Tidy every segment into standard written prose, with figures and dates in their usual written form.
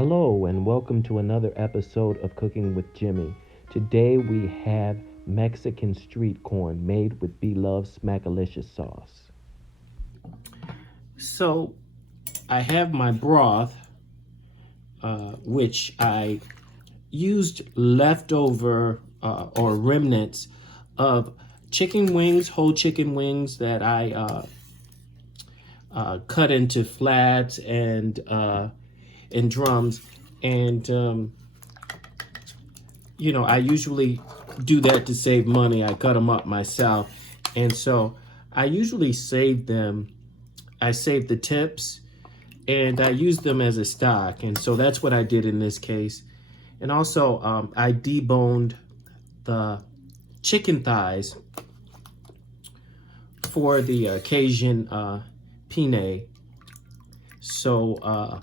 Hello and welcome to another episode of Cooking with Jimmy. Today we have Mexican street corn made with BLoves Smackalicious sauce. So I have my broth, which I used leftover or remnants of chicken wings, whole chicken wings that I cut into flats and drums, and I usually do that to save money. I cut them up myself, and so I usually save them. I save the tips, and I use them as a stock, and so that's what I did in this case. And also, I deboned the chicken thighs for the Cajun penne. So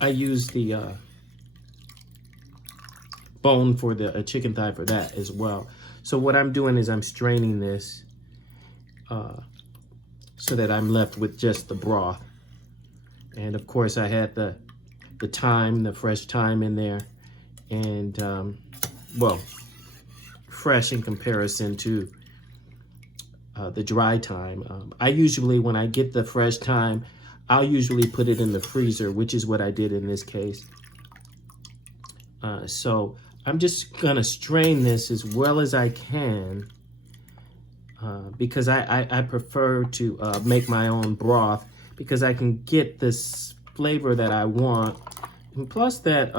I use the bone for the chicken thigh for that as well. So what I'm doing is I'm straining this so that I'm left with just the broth. And of course I had the thyme, the fresh thyme in there, and well, fresh in comparison to the dry thyme. I usually, when I get the fresh thyme, I'll usually put it in the freezer, which is what I did in this case. So I'm just gonna strain this as well as I can because I prefer to make my own broth because I can get this flavor that I want. And plus that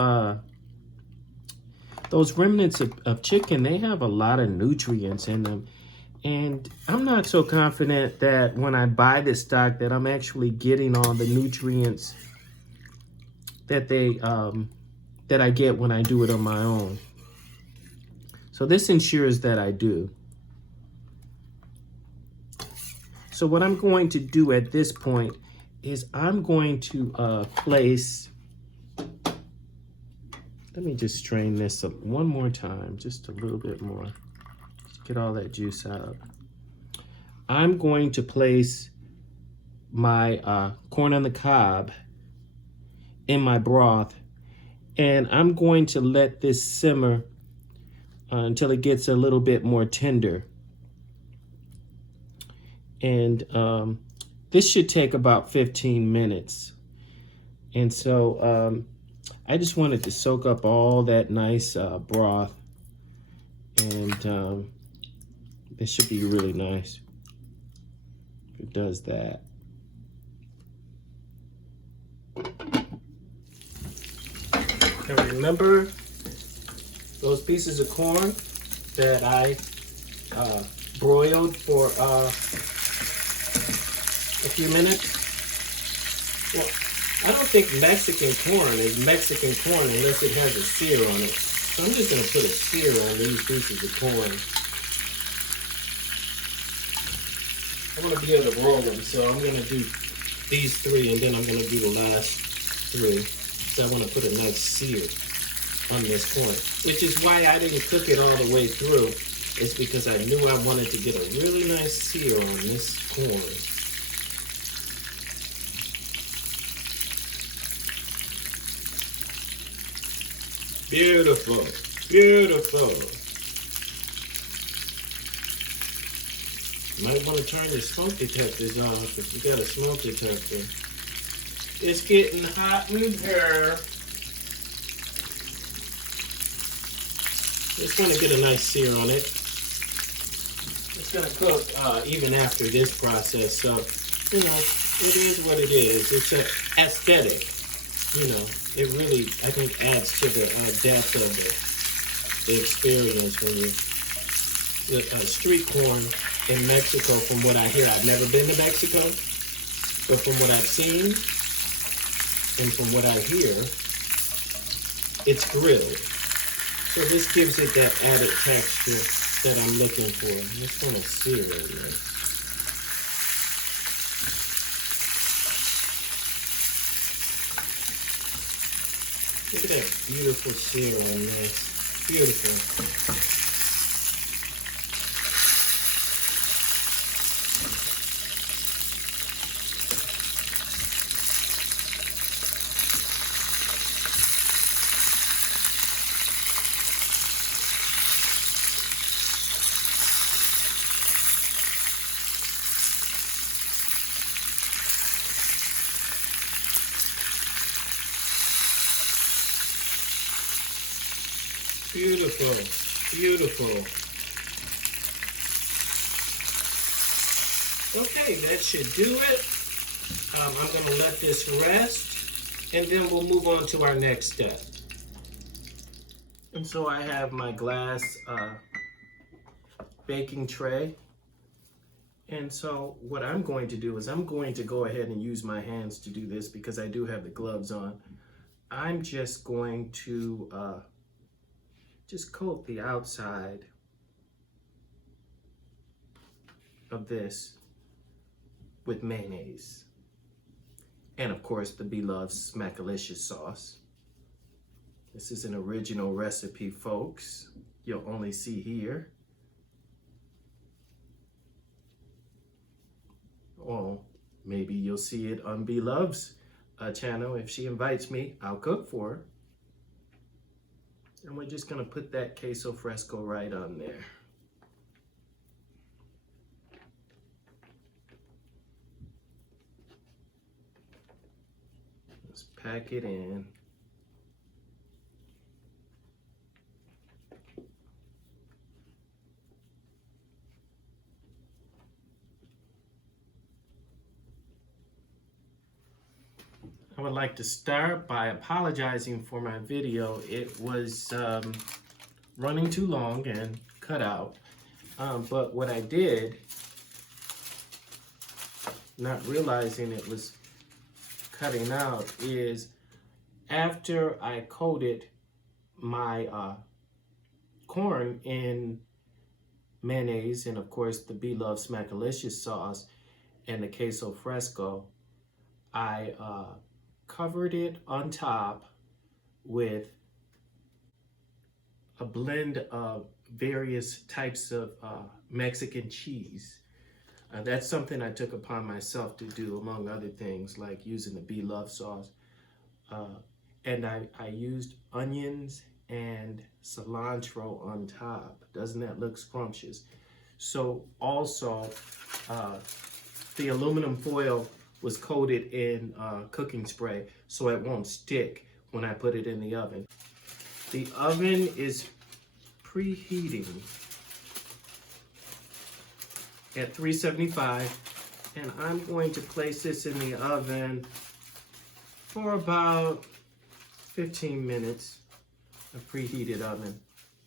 those remnants of chicken, they have a lot of nutrients in them. And I'm not so confident that when I buy this stock that I'm actually getting all the nutrients that that I get when I do it on my own. So this ensures that I do. So what I'm going to do at this point is I'm going to place, let me just strain this up one more time, just a little bit more. Just get all that juice out. I'm going to place my corn on the cob in my broth, and I'm going to let this simmer until it gets a little bit more tender. And this should take about 15 minutes. And so I just wanted to soak up all that nice broth, and this should be really nice. It does that. And remember those pieces of corn that I broiled for a few minutes? Well, I don't think Mexican corn is Mexican corn unless it has a sear on it. So I'm just going to put a sear on these pieces of corn. I want to be able to roll them, so I'm going to do these three, and then I'm going to do the last three. So I want to put a nice sear on this corn, which is why I didn't cook it all the way through. It's because I knew I wanted to get a really nice sear on this corn. Beautiful, beautiful. You might want to turn your smoke detectors off if you got a smoke detector. It's getting hot in here. It's going to get a nice sear on it. It's going to cook even after this process. So, it is what it is. It's an aesthetic. It really, I think, adds to the depth of the experience when you, the street corn in Mexico, from what I hear, I've never been to Mexico, but from what I've seen and from what I hear, it's grilled. So this gives it that added texture that I'm looking for. It's kind of sear it, right? Look at that beautiful sear on this. Beautiful. Beautiful, beautiful. Okay, that should do it. I'm going to let this rest, and then we'll move on to our next step. And so I have my glass baking tray. And so what I'm going to do is I'm going to go ahead and use my hands to do this because I do have the gloves on. I'm just going to just coat the outside of this with mayonnaise. And of course the BLoves Smackalicious sauce. This is an original recipe, folks. You'll only see here. Or maybe you'll see it on BLoves' channel. If she invites me, I'll cook for her. And we're just gonna put that queso fresco right on there. Let's pack it in. I would like to start by apologizing for my video. It was running too long and cut out. But what I did, not realizing it was cutting out, is after I coated my corn in mayonnaise and of course the BLoves Smackalicious sauce and the queso fresco, I covered it on top with a blend of various types of Mexican cheese. That's something I took upon myself to do, among other things, like using the BLoves sauce. And I used onions and cilantro on top. Doesn't that look scrumptious? So also, the aluminum foil was coated in cooking spray so it won't stick when I put it in the oven. The oven is preheating at 375, and I'm going to place this in the oven for about 15 minutes, a preheated oven.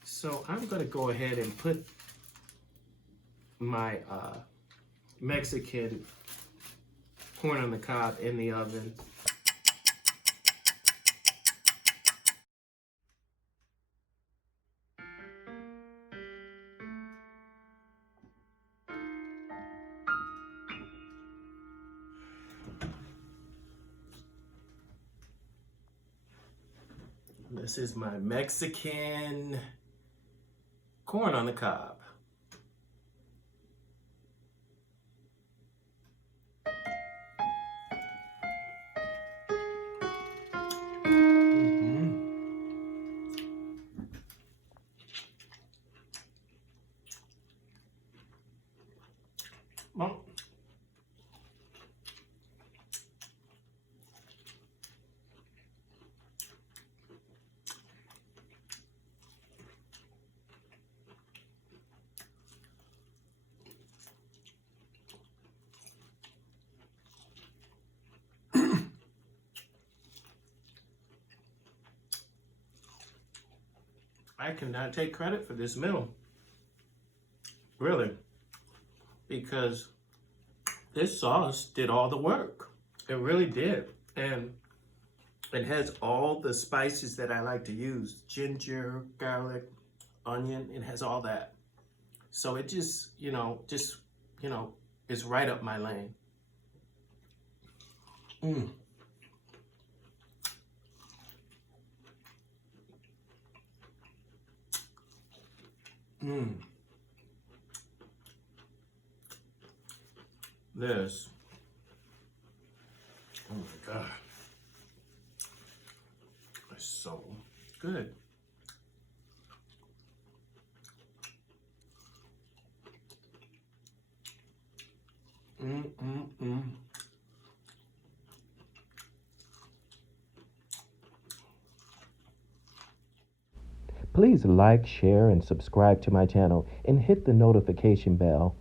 So I'm gonna go ahead and put my Mexican corn on the cob in the oven. This is my Mexican corn on the cob. Well, I cannot take credit for this meal, really, because this sauce did all the work. It really did. And it has all the spices that I like to use: ginger, garlic, onion. It has all that. So it just, is right up my lane. This, oh my God, it's so good. Please like, share, and subscribe to my channel and hit the notification bell.